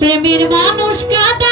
প্রেমের মানুষ কাদা